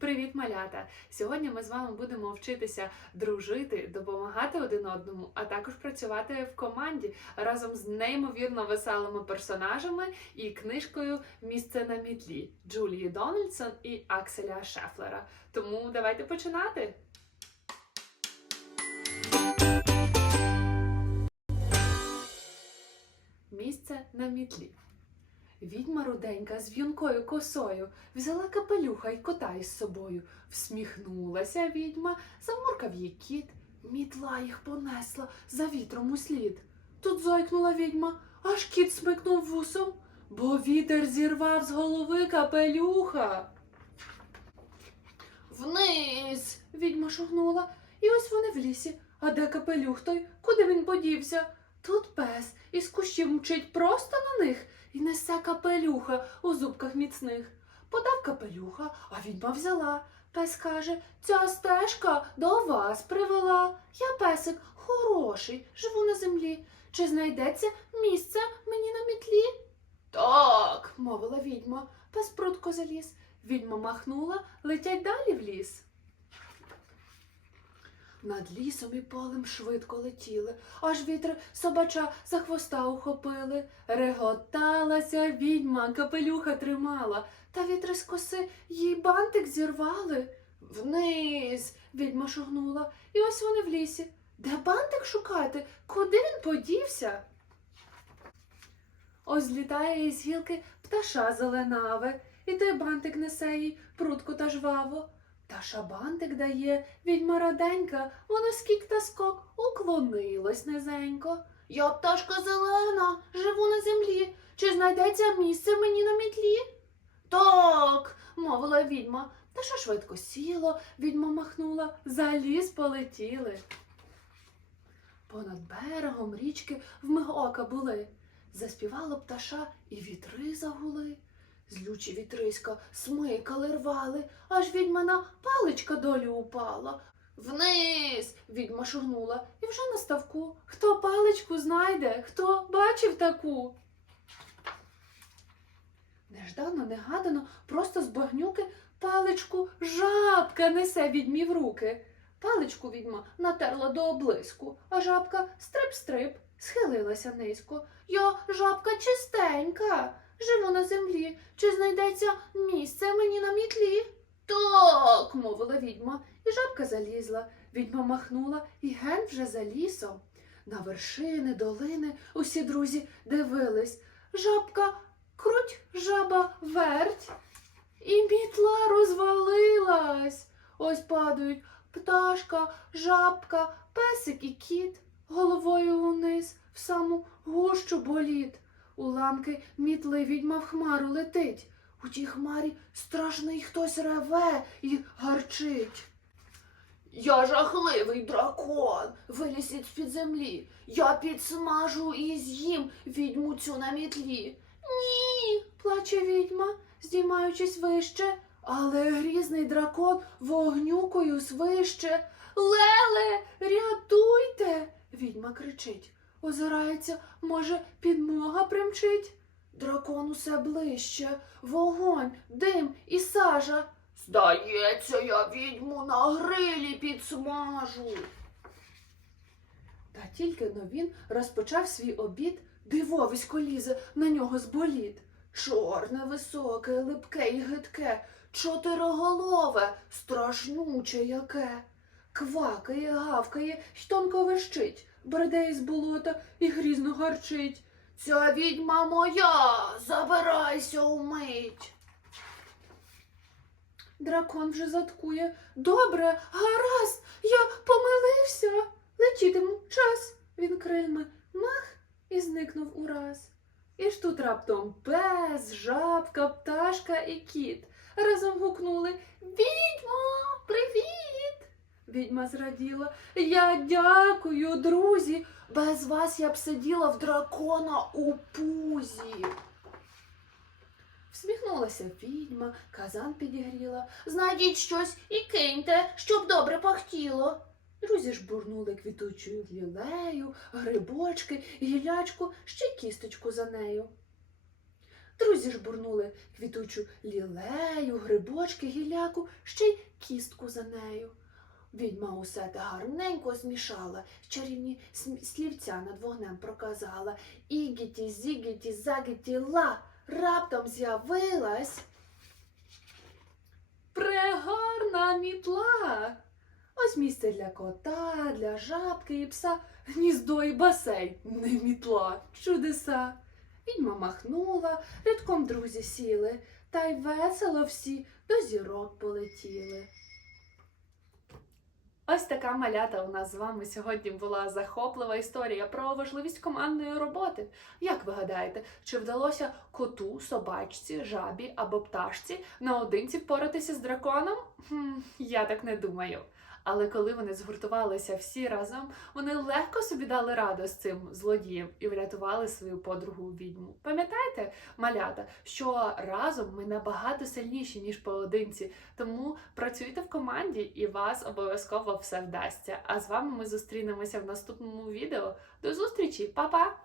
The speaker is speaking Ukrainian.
Привіт, малята! Сьогодні ми з вами будемо вчитися дружити, допомагати один одному, а також працювати в команді разом з неймовірно веселими персонажами і книжкою Місце на мітлі Джулії Дональдсон і Акселя Шефлера. Тому давайте починати. Місце на мітлі. Відьма руденька з в'юнкою косою взяла капелюха й кота із собою. Всміхнулася відьма, замуркав їй кіт. Мітла їх понесла за вітром у слід. Тут зойкнула відьма, аж кіт смикнув вусом, бо вітер зірвав з голови капелюха. Вниз. відьма шугнула, і ось вони в лісі. А де капелюх той? Куди він подівся? Тут пес із кущів мчить просто на них і несе капелюха у зубках міцних. Подав капелюха, а відьма взяла. Пес каже, ця стежка до вас привела. Я песик хороший, живу на землі. Чи знайдеться місце мені на мітлі? Так, мовила відьма. Пес прудко заліз. Відьма махнула, летять далі в ліс. Над лісом і полем швидко летіли, аж вітри собача за хвоста ухопили. Реготалася відьма, капелюха тримала, та вітри з коси їй бантик зірвали. Вниз відьма шугнула, і ось вони в лісі. Де бантик шукати? Куди він подівся? Ось злітає із гілки пташа зеленаве, і той бантик несе їй прутко та жваво. Таша бантик дає, відьма раденька, вона скік та скок, уклонилась низенько. Я пташка зелена, живу на землі. Чи знайдеться місце мені на мітлі? Так, мовила відьма. Таша швидко сіло, відьма махнула, за ліс полетіли. Понад берегом річки вмиг ока були. Заспівала пташа, і вітри загули. Злючі вітриська смикали, рвали, аж відьмана паличка долі упала. Вниз відьма шугнула, і вже на ставку. Хто паличку знайде, хто бачив таку? Неждано, негадано, просто з багнюки паличку жабка несе відьмі в руки. Паличку відьма натерла до облиску, а жабка стрип-стрип схилилася низько. Я жабка чистенька, живу на землі. Чи знайдеться місце мені на мітлі? Так, мовила відьма, і жабка залізла. Відьма махнула і ген вже за лісом. На вершини, долини усі друзі дивились. Жабка круть, жаба верть. І мітла розвалилась. Ось падають пташка, жабка, песик і кіт, головою униз, в саму гущу боліт. Уламки мітли відьма в хмару летить. У тій хмарі страшний хтось реве і гарчить. Я жахливий дракон, виліз із під землі. Я підсмажу і з'їм відьму цю на мітлі. Ні, плаче відьма, здіймаючись вище, але грізний дракон вогнюкою свище. Леле, рятуйте. Відьма кричить. Озирається, може, підмога примчить? Дракон усе ближче, вогонь, дим і сажа. Здається, я відьму на грилі підсмажу. Та тільки но він розпочав свій обід, дивовисько лізе на нього з боліт. Чорне, високе, липке і гидке, чотириголове, страшнюче яке. Квакає, гавкає й тонко вищить, бреде із болота і грізно гарчить. Ця відьма моя, забирайся умить. Дракон вже заткує. Добре, гаразд, я помилився. Летітиму час. Він крильми мах і зникнув ураз. І ж тут раптом пес, жабка, пташка і кіт разом гукнули Відьмо, привіт! Відьма зраділа. Я дякую, друзі. Без вас я б сиділа в дракона у пузі. Всміхнулася відьма, казан підігріла. Знайдіть щось і киньте, щоб добре пахтіло. Друзі ж бурнули квітучою лілею, грибочки, гілячку, ще й кісточку за нею. Друзі ж бурнули квітучу лілею, грибочки, гіляку, ще й кістку за нею. Відьма усе те гарненько змішала, чарівні слівця над вогнем проказала. Ігіті, зігіті, загіті, ла, раптом з'явилась прегарна мітла. Ось місце для кота, для жабки і пса, гніздо і басейн, не мітла, чудеса. Відьма махнула, рядком друзі сіли, та й весело всі до зірок полетіли. Ось така малята у нас з вами сьогодні була захоплива історія про важливість командної роботи. Як ви гадаєте, чи вдалося коту, собачці, жабі або пташці наодинці впоратися з драконом? Хм, я так не думаю. Але коли вони згуртувалися всі разом, вони легко собі дали раду з цим злодієм і врятували свою подругу відьму. Пам'ятаєте, малята, що разом ми набагато сильніші, ніж поодинці. Тому працюйте в команді і вас обов'язково все вдасться. А з вами ми зустрінемося в наступному відео. До зустрічі, Па-па!